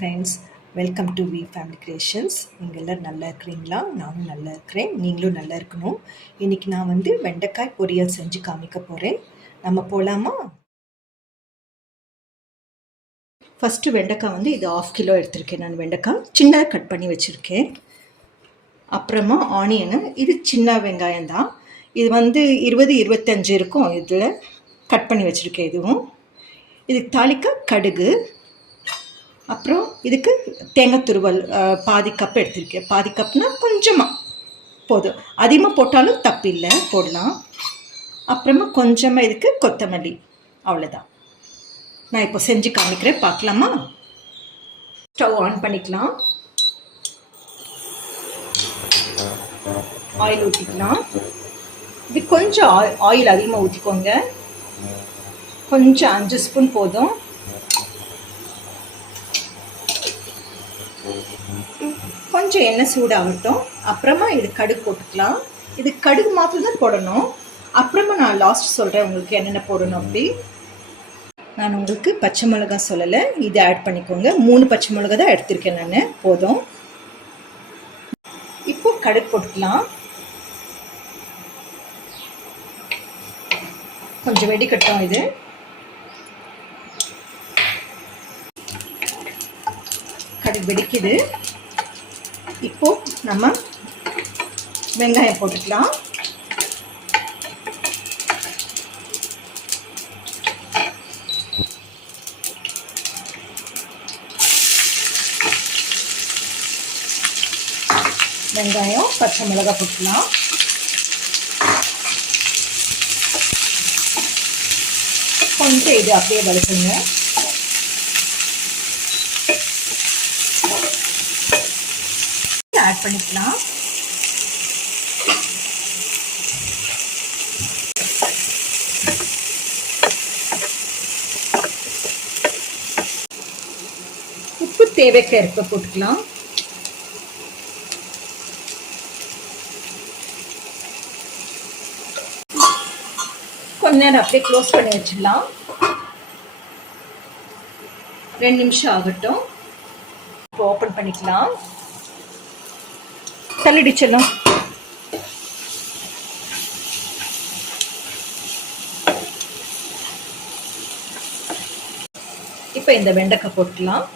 Friends, welcome to V family creations. நீங்கள் எல்லோரும் நல்லா இருக்கிறீங்களா? நானும் நல்லா இருக்கிறேன், நீங்களும் நல்லா இருக்கணும். இன்றைக்கி நான் வெண்டைக்காய் பொரியல் செஞ்சு காமிக்க போகிறேன். நம்ம போகலாமா? ஃபஸ்ட்டு வெண்டைக்காய் இது 1/2 கிலோ எடுத்திருக்கேன். நான் வெண்டைக்காய் சின்னதாக கட் பண்ணி வச்சுருக்கேன். அப்புறமா ஆனியனு, இது சின்ன வெங்காயம் தான். இது 20-25 இருக்கும். இதில் கட் பண்ணி வச்சுருக்கேன். இதுக்கு தாளிக்க கடுகு, அப்புறம் இதுக்கு தேங்காய் துருவல் பாதி கப் எடுத்திருக்கேன். பாதி கப்னா கொஞ்சமாக போதும், அதிகமாக போட்டாலும் தப்பில்லை, போடலாம். அப்புறமா கொஞ்சமாக இதுக்கு கொத்தமல்லி, அவ்வளோதான். நான் இப்போ செஞ்சு காமிக்கிறேன், பார்க்கலாமா? ஸ்டவ் ஆன் பண்ணிக்கலாம். ஆயில் ஊற்றிக்கலாம். இது கொஞ்சம் ஆயில் அதிகமாக ஊற்றிக்கோங்க. கொஞ்சம் 5 ஸ்பூன் போதும். கொஞ்சம் எண்ணெய் சூடாகட்டும். அப்புறமா இது கடுகு போட்டுக்கலாம். இது கடுகு மாத்திரம் தான் போடணும். அப்புறமா நான் லாஸ்ட் சொல்கிறேன் உங்களுக்கு என்னென்ன போடணும். அப்படி நான் உங்களுக்கு பச்சை மிளகா சொல்லலை, இது ஆட் பண்ணிக்கோங்க. 3 பச்சை மிளகா தான் எடுத்திருக்கேன் நான், போதும். இப்போ கடுகு போட்டுக்கலாம். கொஞ்சம் வெடிக்கட்டும். இது கடுகு வெடிக்குது. இப்போ நம்ம வெங்காயம் போட்டுக்கலாம். வெங்காயம், பச்சை மிளகாய் போட்டுக்கலாம். கொஞ்சம் இது அப்படியே வதக்குங்க. ஆட் பண்ணிக்கலாம். உப்பு தேவைக்கு ஏற்ப போட்டுக்கலாம். கொஞ்ச நேரம் அப்படியே க்ளோஸ் பண்ணி வச்சிடலாம். 2 நிமிஷம் ஆகட்டும். இப்போ ஓப்பன் பண்ணிக்கலாம். தள்ளிடிச்சலாம். இப்போ இந்த வெண்டைக்காய் போட்டுக்கலாம்.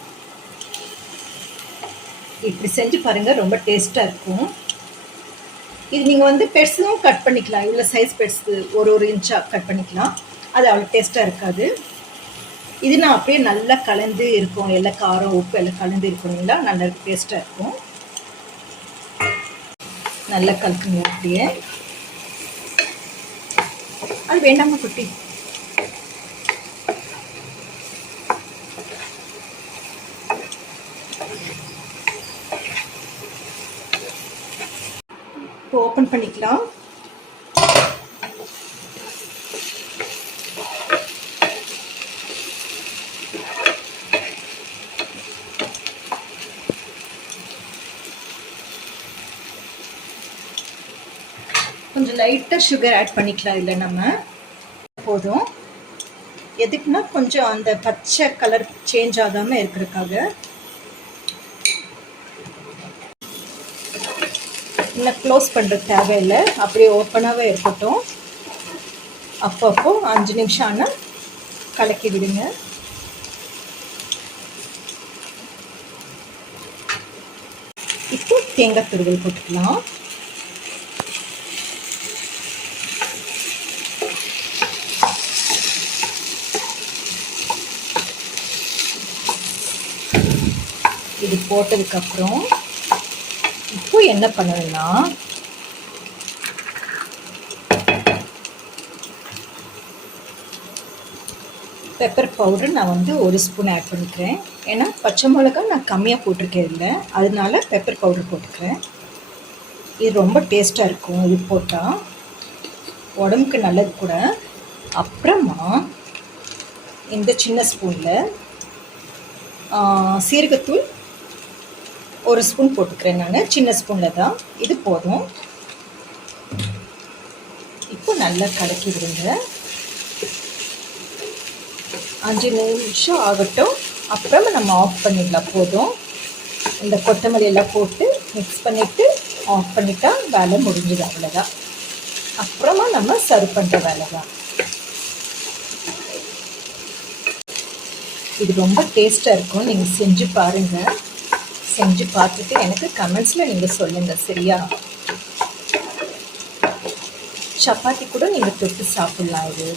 இப்படி செஞ்சு பாருங்க, ரொம்ப டேஸ்டா இருக்கும். இது நீங்க பெருசும் கட் பண்ணிக்கலாம். இவ்வளோ சைஸ் பெருசு ஒரு இன்ச்சா கட் பண்ணிக்கலாம். அது அவ்வளோ டேஸ்டா இருக்காது. இது நான் அப்படியே நல்லா கலந்து இருக்கும். எல்லாம் காரம் உப்பு எல்லாம் கலந்து இருக்குங்களா, நல்லா டேஸ்டா இருக்கும். நல்லா கலக்குங்க. அப்படியே அது வேண்டாமா குட்டி? இப்போ ஓப்பன் பண்ணிக்கலாம். கொஞ்சம் லைட்டாக சுகர் ஆட் பண்ணிக்கலாம். இல்லை நம்ம போதும். எதுக்குன்னா கொஞ்சம் அந்த பச்சை கலர் சேஞ்ச் ஆகாமல் இருக்கிறதுக்காக. இன்னும் க்ளோஸ் பண்ணுறது தேவையில்லை, அப்படியே ஓப்பனாகவே இருக்கட்டும். அப்பப்போ 5 நிமிஷம் ஆனால் கலக்கி விடுங்க. இப்போ தேங்காய் துருவல் போட்டுக்கலாம். இது போட்டதுக்கப்புறம் இப்போ என்ன பண்ணணும்னா, பெப்பர் பவுடர் நான் 1 ஸ்பூன் ஆட் பண்ணிக்கிறேன். ஏன்னா பச்சை மிளகா நான் கம்மியாக போட்டிருக்கேன் இல்லை, அதனால பெப்பர் பவுடர் போட்டுக்கிறேன். இது ரொம்ப டேஸ்ட்டாக இருக்கும். இது போட்டால் உடம்புக்கு நல்லது கூட. அப்புறமா இந்த சின்ன ஸ்பூனில் சீரகத்தூள் 1 ஸ்பூன் போட்டுக்கிறேன் நான், சின்ன ஸ்பூனில் தான். இது போதும். இப்போ நல்லா கலக்கி விடுங்க. 5 நிமிஷம் ஆகட்டும். அப்புறமா நம்ம ஆஃப் பண்ணிடலாம். போதும். இந்த கொத்தமல்லி எல்லாம் போட்டு மிக்ஸ் பண்ணிவிட்டு ஆஃப் பண்ணிட்டா வேலை முடிஞ்சுது. அவ்வளோதான். அப்புறமா நம்ம சர்வ் பண்ணுற வேலை தான். இது ரொம்ப டேஸ்ட்டாக இருக்கும். நீங்கள் செஞ்சு பாருங்கள். செஞ்சு பார்த்துட்டு எனக்கு கமெண்ட்ஸில் நீங்கள் சொல்லுங்கள். சரியா? சப்பாத்தி கூட நீங்கள் தொட்டு சாப்பிட்லாம். இது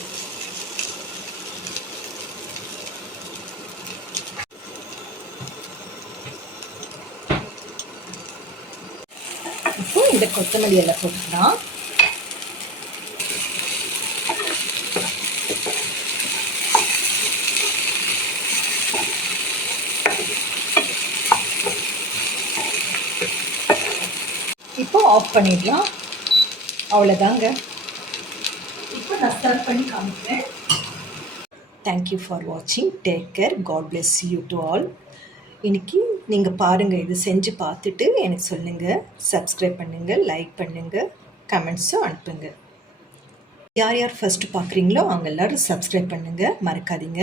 இப்போ இந்த கொத்தமல்லி எல்லாம் போட்டுக்கலாம். இப்போ ஆஃப் பண்ணிடலாம். அவ்வளோதாங்க. இப்போ நான் சர்வ் பண்ணி காமிக்கிறேன். தேங்க்யூ ஃபார் வாட்சிங். Take care. God bless you to all. இன்னைக்கு நீங்கள் பாருங்கள். இது செஞ்சு பார்த்துட்டு எனக்கு சொல்லுங்கள். சப்ஸ்கிரைப் பண்ணுங்கள், லைக் பண்ணுங்கள், கமெண்ட்ஸும் அனுப்புங்க. யார் யார் ஃபஸ்ட்டு பார்க்குறீங்களோ அவங்க எல்லோரும் சப்ஸ்கிரைப் பண்ணுங்கள், மறக்காதீங்க.